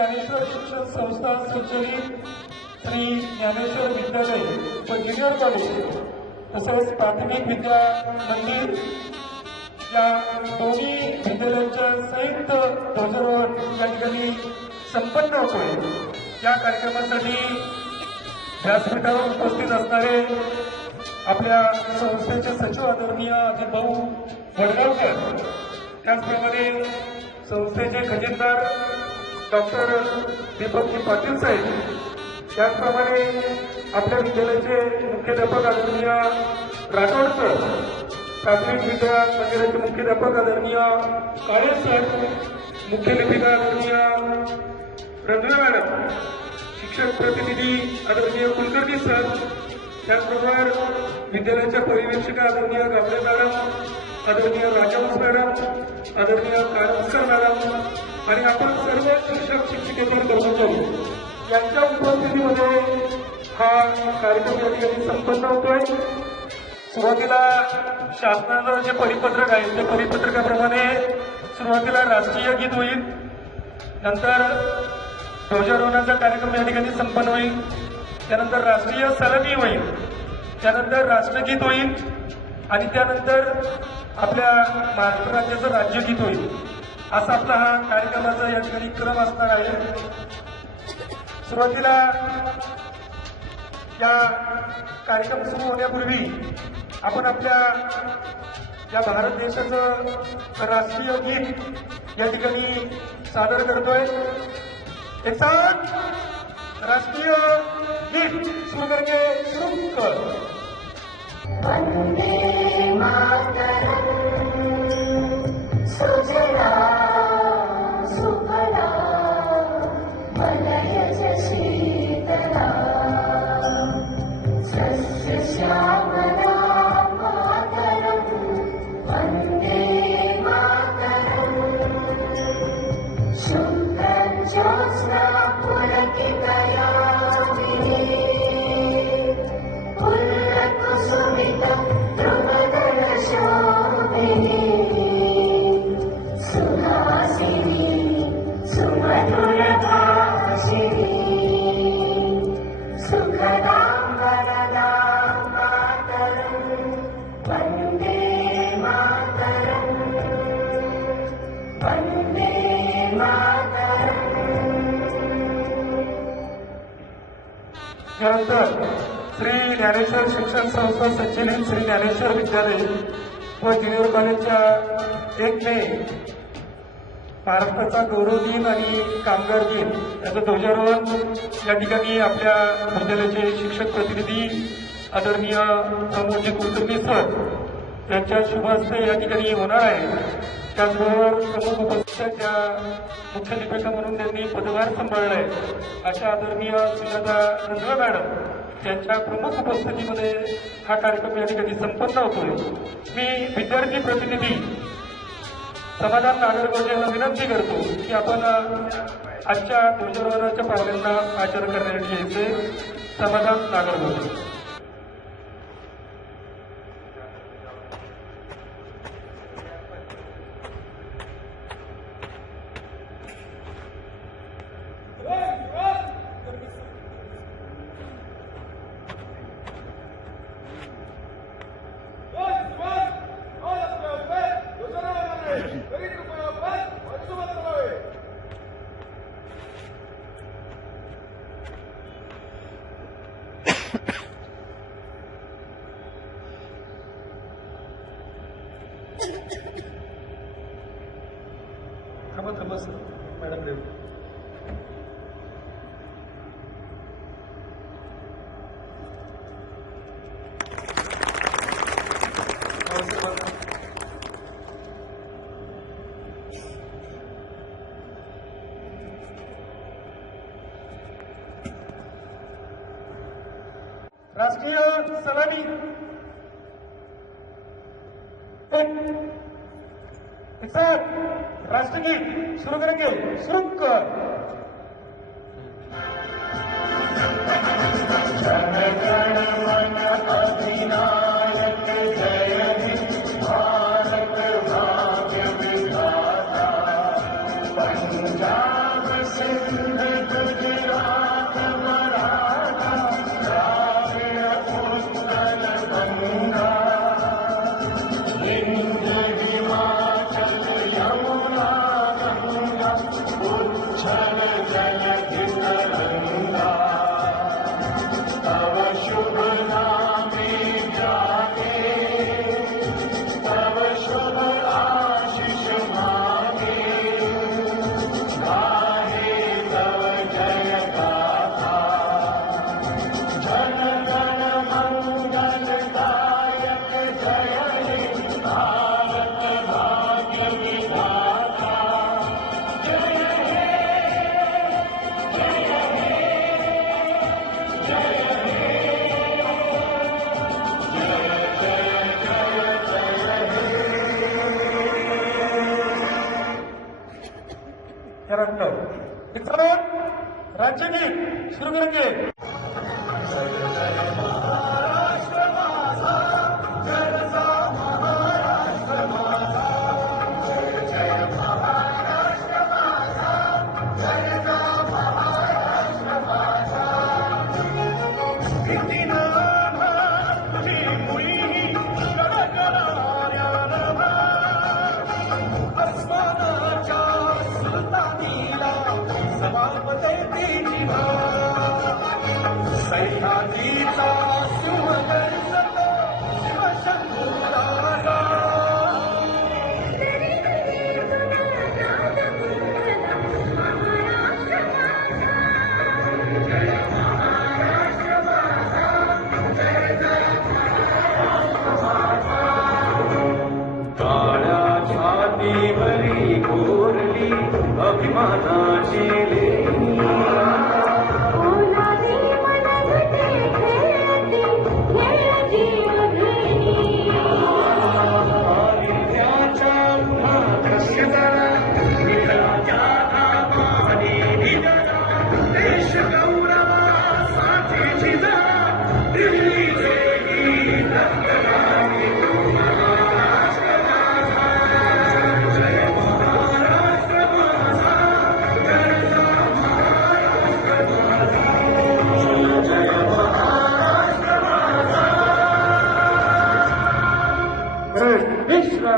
ज्ञानेश्वर शिक्षण संस्था संचलित श्री ज्ञानेश्वर विद्यालय व ज्युनियर कॉलेज तसेच प्राथमिक विद्या मंदिर या दोन्ही विद्यालयांच्या संयुक्त ध्वजारोहण या ठिकाणी संपन्न होतोय। या कार्यक्रमासाठी व्यासपीठावर उपस्थित असणारे आपल्या संस्थेचे सचिव आदरणीय अजितभाऊ वडगावकर, त्याचप्रमाणे संस्थेचे खजिनदार डॉक्टर दीपकजी पाटील साहेब, त्याचप्रमाणे आपल्या विद्यालयाचे मुख्याध्यापक आदरणीय राठोड सर, प्राथमिक विद्या मंदिराचे मुख्याध्यापक आदरणीय काळे सर, मुख्य लेखिका आदरणीय रंजना मॅडम, शिक्षक प्रतिनिधी आदरणीय कुलकर्णी सर, त्याचबरोबर विद्यालयाच्या पर्यवेक्षिका आदरणीय गावडे मॅडम, आदरणीय राजहंस मॅडम, आदरणीय कारंजकर मॅडम आणि आपण सर्व शिक्षक शिक्षकेतर कर्मचारी यांच्या उपस्थितीमध्ये हा कार्यक्रम या ठिकाणी संपन्न होतोय। सुरुवातीला शासनाचं जे परिपत्रक आहे त्या परिपत्रकाप्रमाणे सुरुवातीला राष्ट्रीय गीत होईल, नंतर ध्वजारोहणाचा कार्यक्रम या ठिकाणी संपन्न होईल, त्यानंतर राष्ट्रीय सलामी होईल, त्यानंतर राष्ट्रगीत होईल आणि त्यानंतर आपल्या महाराष्ट्र राज्याचं राज्यगीत होईल। असा आपला हा कार्यक्रमाचा या ठिकाणी क्रम असणार आहे। सुरुवातीला या कार्यक्रम सुरू होण्यापूर्वी आपण आपल्या या भारत देशाचं राष्ट्रीय गीत या ठिकाणी सादर करतोय। एक साथ राष्ट्रीय गीत सुरू करके शुरू कर। वंदे मातरम सुजला सुफला मलयज शीतला सस्य श्यामला मातरम वंदे मातरम शुभ्रं ज्योत्स्ना पुलकितयामिनी पुल्लकुसुमितं ध्रुवदलशोभिनी सुहासिनी सुमधुरभाषिणी सुखदां वरदां मातरं वन्दे मातरं वन्दे मातरं। त्यानंतर श्री ज्ञानेश्वर शिक्षण संस्था संचलित श्री ज्ञानेश्वर विद्यालय व ज्युनियर कॉलेजच्या 1 मे महाराष्ट्राचा गौरव दिन आणि कामगार दिन याचं ध्वजारोहण या ठिकाणी आपल्या विद्यालयाचे शिक्षक प्रतिनिधी आदरणीय प्रमोदजी कुलकर्णी सर यांच्या शुभ हस्ते या ठिकाणी होणार आहे। त्याचबरोबर प्रमुख उपस्थितीच्या मुख्य लेखिका म्हणून त्यांनी पदभार सांभाळलाय अशा आदरणीय सुजाता रंजवा मॅडम यांच्या प्रमुख उपस्थितीमध्ये हा कार्यक्रम या ठिकाणी संपन्न होतोय। मी विद्यार्थी प्रतिनिधी समाधान नागरगोजे यांना विनंती करतो की आपण आजच्या ध्वजारोहणाच्या पावलांना आचरण करण्यासाठी यायचे। समाधान नागरगोजे। थांबा सर, मॅडम देव राष्ट्रीय सलामी एक साथ राष्ट्रगीत शुरू करेंगे। शुरू कर। जन गण मन अधिनायक जय हे भारत भाग्य विधाता पंजाब सिंध राज्यगीत सुरू करेंगे. छातीवरी कोरली अभिमानाची लेणी ओलावी मनगटे खेळती खेळती अघिणी आदित्याच्या उन्हात शिजला विठ्ठलाच्या नामाने भिजला देश गौरवासाठी झिजला दिल्लीचे गीत रक्तदाते महाराष्ट्र माझा जय महाराष्ट्र माझा जय महाराष्ट्र माझा जय महाराष्ट्र माझा मिश्रा.